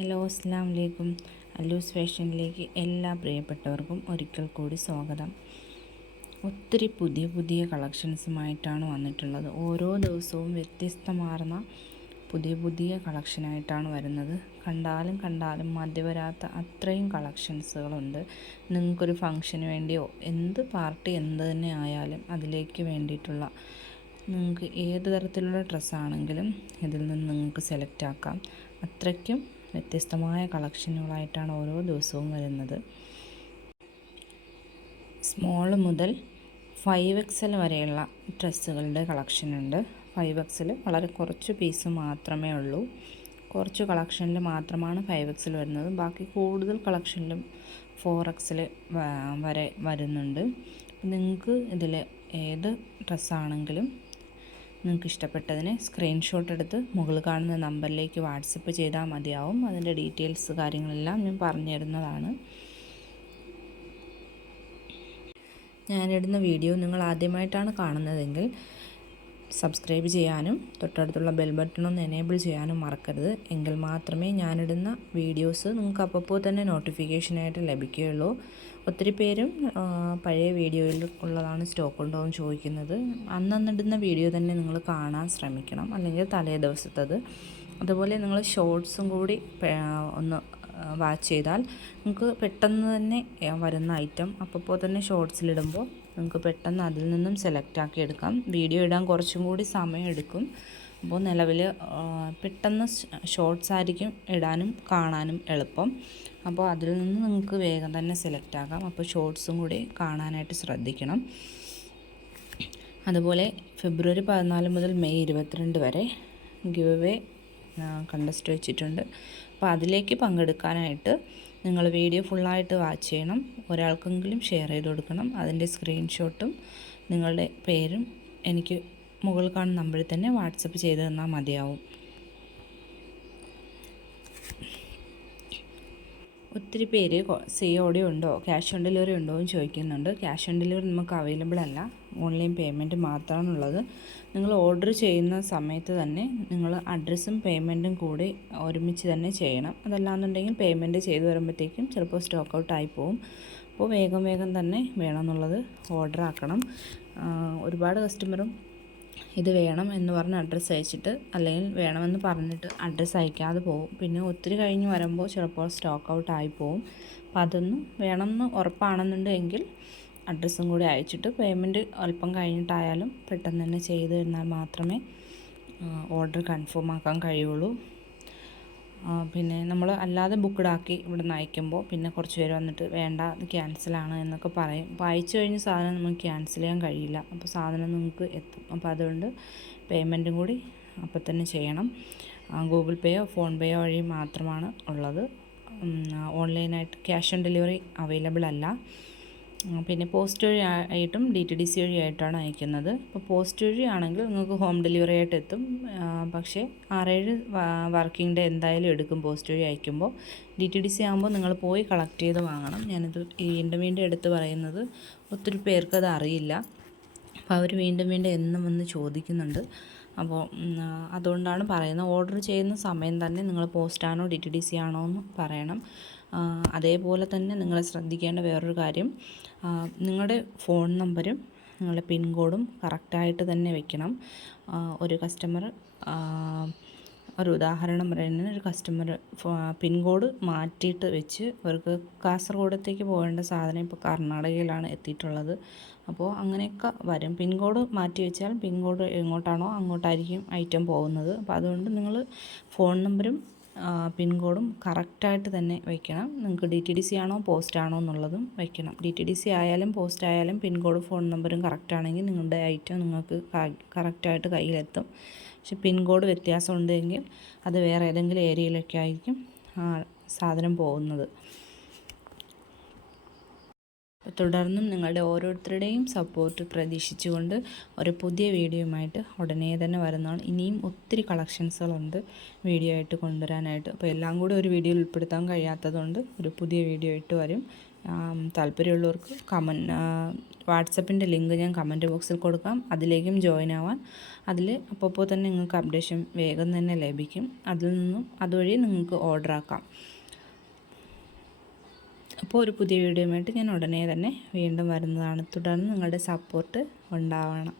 Hello അസ്സലാമു അലൈക്കും. അല്ലൂസ് ഫാഷനിലേക്ക് എല്ലാ പ്രിയപ്പെട്ടവർക്കും ഒരിക്കൽ കൂടി സ്വാഗതം. ഒത്തിരി പുതിയ പുതിയ കളക്ഷൻസുമായിട്ടാണ് വന്നിട്ടുള്ളത്. ഓരോ ദിവസവും വ്യത്യസ്തമാർന്ന പുതിയ പുതിയ കളക്ഷനായിട്ടാണ് വരുന്നത്. കണ്ടാലും മതി വരാത്ത അത്രയും കളക്ഷൻസുകളുണ്ട്. നിങ്ങൾക്കൊരു ഫംഗ്ഷന് വേണ്ടിയോ എന്ത് പാർട്ടി എന്ത് തന്നെ ആയാലും അതിലേക്ക് വേണ്ടിയിട്ടുള്ള നിങ്ങൾക്ക് ഏത് തരത്തിലുള്ള ഡ്രസ്സാണെങ്കിലും ഇതിൽ നിന്ന് നിങ്ങൾക്ക് സെലക്ട് ആക്കാം. അത്രയ്ക്കും വ്യത്യസ്തമായ കളക്ഷനുകളായിട്ടാണ് ഓരോ ദിവസവും വരുന്നത്. സ്മോൾ മുതൽ 5XL വരെയുള്ള ഡ്രസ്സുകളുടെ കളക്ഷനുണ്ട്. 5XL വളരെ കുറച്ച് പീസ് മാത്രമേ ഉള്ളൂ. കുറച്ച് കളക്ഷനിൽ മാത്രമാണ് 5XL വരുന്നത്. ബാക്കി കൂടുതൽ കളക്ഷനിലും 4XL വരെ വരുന്നുണ്ട്. നിങ്ങൾക്ക് ഇതിൽ ഏത് ഡ്രസ്സാണെങ്കിലും നിങ്ങൾക്ക് ഇഷ്ടപ്പെട്ടതിന് സ്ക്രീൻഷോട്ട് എടുത്ത് മുകളിൽ കാണുന്ന നമ്പറിലേക്ക് വാട്സപ്പ് ചെയ്താൽ മതിയാവും. അതിൻ്റെ ഡീറ്റെയിൽസ് കാര്യങ്ങളെല്ലാം ഞാൻ പറഞ്ഞു തരുന്നതാണ്. ഞാനിടുന്ന വീഡിയോ നിങ്ങൾ ആദ്യമായിട്ടാണ് കാണുന്നതെങ്കിൽ സബ്സ്ക്രൈബ് ചെയ്യാനും തൊട്ടടുത്തുള്ള ബെൽ ബട്ടണൊന്ന് എനേബിൾ ചെയ്യാനും മറക്കരുത്. എങ്കിൽ മാത്രമേ ഞാനിടുന്ന വീഡിയോസ് നിങ്ങൾക്ക് അപ്പോൾ തന്നെ നോട്ടിഫിക്കേഷനായിട്ട് ലഭിക്കുകയുള്ളൂ. ഒത്തിരി പേരും പഴയ വീഡിയോയിൽ ഉള്ളതാണ് സ്റ്റോക്ക് ഉണ്ടോ എന്ന് ചോദിക്കുന്നത്. അന്നിടുന്ന വീഡിയോ തന്നെ നിങ്ങൾ കാണാൻ ശ്രമിക്കണം, അല്ലെങ്കിൽ തലേ ദിവസത്തത്. അതുപോലെ നിങ്ങൾ ഷോർട്സും കൂടി ഒന്ന് വാച്ച് ചെയ്താൽ നിങ്ങൾക്ക് പെട്ടെന്ന് തന്നെ വരുന്ന ഐറ്റം അപ്പോൾ തന്നെ ഷോർട്സിലിടുമ്പോൾ നിങ്ങൾക്ക് പെട്ടെന്ന് അതിൽ നിന്നും സെലക്ട് ആക്കി എടുക്കാം. വീഡിയോ ഇടാൻ കുറച്ചും കൂടി സമയം എടുക്കും. അപ്പോൾ നിലവിൽ പെട്ടെന്ന് ഷോർട്സ് ആയിരിക്കും ഇടാനും കാണാനും എളുപ്പം. അപ്പോൾ അതിൽ നിന്ന് നിങ്ങൾക്ക് വേഗം തന്നെ സെലക്ട് ആക്കാം. അപ്പോൾ ഷോർട്സും കൂടി കാണാനായിട്ട് ശ്രദ്ധിക്കണം. അതുപോലെ ഫെബ്രുവരി 14 മുതൽ മെയ് 22 വരെ ഗിവ് അവേ കണ്ടസ്റ്റ് വെച്ചിട്ടുണ്ട്. അപ്പോൾ അതിലേക്ക് പങ്കെടുക്കാനായിട്ട് നിങ്ങൾ വീഡിയോ ഫുള്ളായിട്ട് വാച്ച് ചെയ്യണം. ഒരാൾക്കെങ്കിലും ഷെയർ ചെയ്ത് കൊടുക്കണം. അതിൻ്റെ സ്ക്രീൻഷോട്ടും നിങ്ങളുടെ പേരും എനിക്ക് മുകളിൽ കാണുന്ന നമ്പറിൽ തന്നെ വാട്സപ്പ് ചെയ്ത് തന്നാൽ മതിയാവും. ഒത്തിരി പേര് COD ഉണ്ടോ, ക്യാഷ് ഓൺ ഡെലിവറി ഉണ്ടോ എന്ന് ചോദിക്കുന്നുണ്ട്. ക്യാഷ് ഓൺ ഡെലിവറി നമുക്ക് അവൈലബിൾ അല്ല. ഓൺലൈൻ പേയ്മെൻറ്റ് മാത്രമാണുള്ളത്. നിങ്ങൾ ഓർഡർ ചെയ്യുന്ന സമയത്ത് തന്നെ നിങ്ങൾ അഡ്രസ്സും പേയ്മെൻറ്റും കൂടി ഒരുമിച്ച് തന്നെ ചെയ്യണം. അതല്ലാന്നുണ്ടെങ്കിൽ പേയ്മെൻറ്റ് ചെയ്ത് വരുമ്പോഴത്തേക്കും ചിലപ്പോൾ സ്റ്റോക്ക് ഔട്ട് ആയി പോകും. അപ്പോൾ വേഗം തന്നെ വേണമെന്നുള്ളത് ഓർഡർ ആക്കണം. ഒരുപാട് കസ്റ്റമറും ഇത് വേണം എന്ന് പറഞ്ഞ് അഡ്രസ്സ് അയച്ചിട്ട് അല്ലെങ്കിൽ വേണമെന്ന് പറഞ്ഞിട്ട് അഡ്രസ്സ് അയക്കാതെ പോകും. പിന്നെ ഒത്തിരി കഴിഞ്ഞ് വരുമ്പോൾ ചിലപ്പോൾ സ്റ്റോക്ക് ഔട്ട് ആയി പോകും. അപ്പോൾ അതൊന്നും വേണമെന്ന് ഉറപ്പാണെന്നുണ്ടെങ്കിൽ അഡ്രസ്സും കൂടി അയച്ചിട്ട് പേയ്മെൻറ്റ് അല്പം കഴിഞ്ഞിട്ടായാലും പെട്ടെന്ന് തന്നെ ചെയ്ത് തന്നാൽ മാത്രമേ ഓർഡർ കൺഫേം ആക്കാൻ കഴിയുള്ളൂ. പിന്നെ നമ്മൾ അല്ലാതെ ബുക്ക്ഡ് ആക്കി ഇവിടെ നിന്ന് അയക്കുമ്പോൾ പിന്നെ കുറച്ച് പേര് വന്നിട്ട് വേണ്ട അത് ക്യാൻസലാണ് എന്നൊക്കെ പറയും. അപ്പോൾ അയച്ചു കഴിഞ്ഞ സാധനം നമുക്ക് ക്യാൻസൽ ചെയ്യാൻ കഴിയില്ല. അപ്പോൾ സാധനം നിങ്ങൾക്ക് എത്തും. അപ്പോൾ അതുകൊണ്ട് പേയ്മെൻറ്റും കൂടി അപ്പോൾ തന്നെ ചെയ്യണം. ഗൂഗിൾ പേയോ ഫോൺ പേയോ വഴി മാത്രമാണ് ഉള്ളത്. ഓൺലൈനായിട്ട് ക്യാഷ് ഓൺ ഡെലിവറി അവൈലബിൾ അല്ല. പിന്നെ പോസ്റ്റ് വഴി ആയിട്ടും DTDC വഴിയായിട്ടാണ് അയക്കുന്നത്. ഇപ്പോൾ പോസ്റ്റ് വഴി ആണെങ്കിൽ നിങ്ങൾക്ക് ഹോം ഡെലിവറി ആയിട്ട് എത്തും. പക്ഷേ 6-7 വർക്കിംഗ് ഡേ എന്തായാലും എടുക്കും പോസ്റ്റ് വഴി അയക്കുമ്പോൾ. DTDC ആകുമ്പോൾ നിങ്ങൾ പോയി കളക്ട് ചെയ്ത് വാങ്ങണം. ഞാനിത് വീണ്ടും എടുത്ത് പറയുന്നത് ഒത്തിരി പേർക്കത് അറിയില്ല. അപ്പോൾ അവർ വീണ്ടും എന്നും വന്ന് ചോദിക്കുന്നുണ്ട്. അപ്പോൾ അതുകൊണ്ടാണ് പറയുന്നത്. ഓർഡർ ചെയ്യുന്ന സമയം തന്നെ നിങ്ങൾ പോസ്റ്റാണോ DTDC ആണോ എന്ന് പറയണം. അതേപോലെ തന്നെ നിങ്ങൾ ശ്രദ്ധിക്കേണ്ട വേറൊരു കാര്യം, നിങ്ങളുടെ ഫോൺ നമ്പരും നിങ്ങളുടെ പിൻകോഡും കറക്റ്റായിട്ട് തന്നെ വെക്കണം. ഒരു കസ്റ്റമർ ഒരു ഉദാഹരണം പറയുന്നത്, ഒരു കസ്റ്റമർ പിൻകോഡ് മാറ്റിയിട്ട് വെച്ച് അവർക്ക് കാസർഗോഡത്തേക്ക് പോകേണ്ട സാധനം ഇപ്പോൾ കർണാടകയിലാണ് എത്തിയിട്ടുള്ളത്. അപ്പോൾ അങ്ങനെയൊക്കെ വരും. പിൻകോഡ് മാറ്റി വെച്ചാൽ പിൻകോഡ് എങ്ങോട്ടാണോ അങ്ങോട്ടായിരിക്കും ഐറ്റം പോകുന്നത്. അപ്പോൾ അതുകൊണ്ട് നിങ്ങൾ ഫോൺ നമ്പരും പിൻകോഡും കറക്റ്റായിട്ട് തന്നെ വയ്ക്കണം. നിങ്ങൾക്ക് DTDC ആണോ പോസ്റ്റ് ആണോ എന്നുള്ളതും വയ്ക്കണം. DTDC ആയാലും പോസ്റ്റ് ആയാലും പിൻകോഡും ഫോൺ നമ്പറും കറക്റ്റാണെങ്കിൽ നിങ്ങളുടെ ഐറ്റം നിങ്ങൾക്ക് കറക്റ്റായിട്ട് കയ്യിലെത്തും. പക്ഷെ പിൻകോഡ് വ്യത്യാസം ഉണ്ടെങ്കിൽ അത് വേറെ ഏതെങ്കിലും ഏരിയയിലൊക്കെ ആയിരിക്കും സാധനം പോകുന്നത്. തുടർന്നും നിങ്ങളുടെ ഓരോരുത്തരുടെയും സപ്പോർട്ട് പ്രതീക്ഷിച്ചുകൊണ്ട് ഒരു പുതിയ വീഡിയോയുമായിട്ട് ഉടനെ തന്നെ വരുന്നതാണ്. ഇനിയും ഒത്തിരി കളക്ഷൻസുകളുണ്ട് വീഡിയോ ആയിട്ട് കൊണ്ടുവരാനായിട്ട്. അപ്പോൾ എല്ലാം കൂടി ഒരു വീഡിയോയിൽ ഉൾപ്പെടുത്താൻ കഴിയാത്തതുകൊണ്ട് ഒരു പുതിയ വീഡിയോ ആയിട്ട് വരും. താല്പര്യമുള്ളവർക്ക് വാട്സപ്പിൻ്റെ ലിങ്ക് ഞാൻ കമൻറ്റ് ബോക്സിൽ കൊടുക്കാം. അതിലേക്കും ജോയിൻ ആവാൻ. അതിൽ അപ്പോൾ തന്നെ നിങ്ങൾക്ക് അപ്ഡേഷൻ വേഗം തന്നെ ലഭിക്കും. അതിൽ നിന്നും അതുവഴി നിങ്ങൾക്ക് ഓർഡർ ആക്കാം. അപ്പോൾ ഒരു പുതിയ വീഡിയോയുമായിട്ട് ഞാൻ ഉടനെ തന്നെ വീണ്ടും വരുന്നതാണ്. തുടർന്ന് നിങ്ങളുടെ സപ്പോർട്ട് ഉണ്ടാവണം.